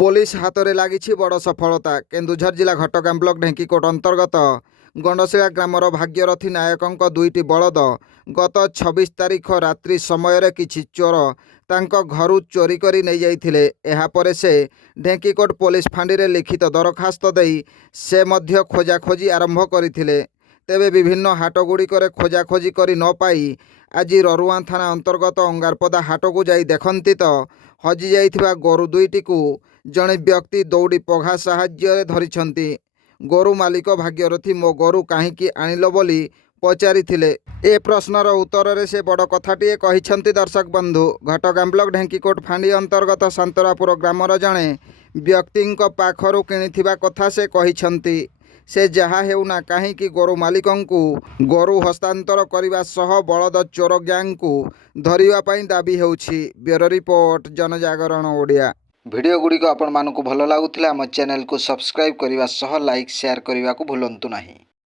Police हाथ में लगी बड़ सफलता। केन्दुझर जिला घटगां ब्लॉक ढेंकीकोट अंतर्गत गंडशिला ग्रामर भाग्यरथी नायकों दुईटी बलद गत 26 तारीख रात्रि समय किछि चोर तांको घरु चोरी करी नहीं जाइथिले। एहा परे से ढेंकीकोट पुलिस फांडी रे लिखित दरखास्त देई से मध्य खोजाखोजी आरंभ करथिले। तेबे विभिन्न हाटगुड़िकर खोजाखोजी करी न पाई आज ररुआ थाना अंतर्गत अंगारपदा हाट को जाई देखंती तो हजि जाइथिबा गोरु दुईटी को जड़े व्यक्ति दौड़ी पघा साहाय्य धरिछंती। गोरु मालिक भाग्यरथी मो गोरु काहींकी आनिल बोली पचारिथिले। ए प्रश्नर उत्तर रे से बड़ कथाटीए कहिछंती दर्शक बंधु। घटगां ब्लॉक ढेंकीकोट फांडी अंतर्गत सांतरापुर ग्रामर जड़े व्यक्तिंक पाखरु किणिथिबा कथा से कहिछंती। से जहा हेउना काहींकी गोरु मालिकंकु गोरु हस्तांतर करिबा सह बलद चोर गैंग को धरिबा पई दाबी हेउछि। ब्यूरो रिपोर्ट जनजागरण ओडिया। वीडियो गुड़िक आपण मानकु भल लागुथिला आम चैनल को सब्सक्राइब करिबा सह लाइक शेयर करिबा को भूलंतु नाही।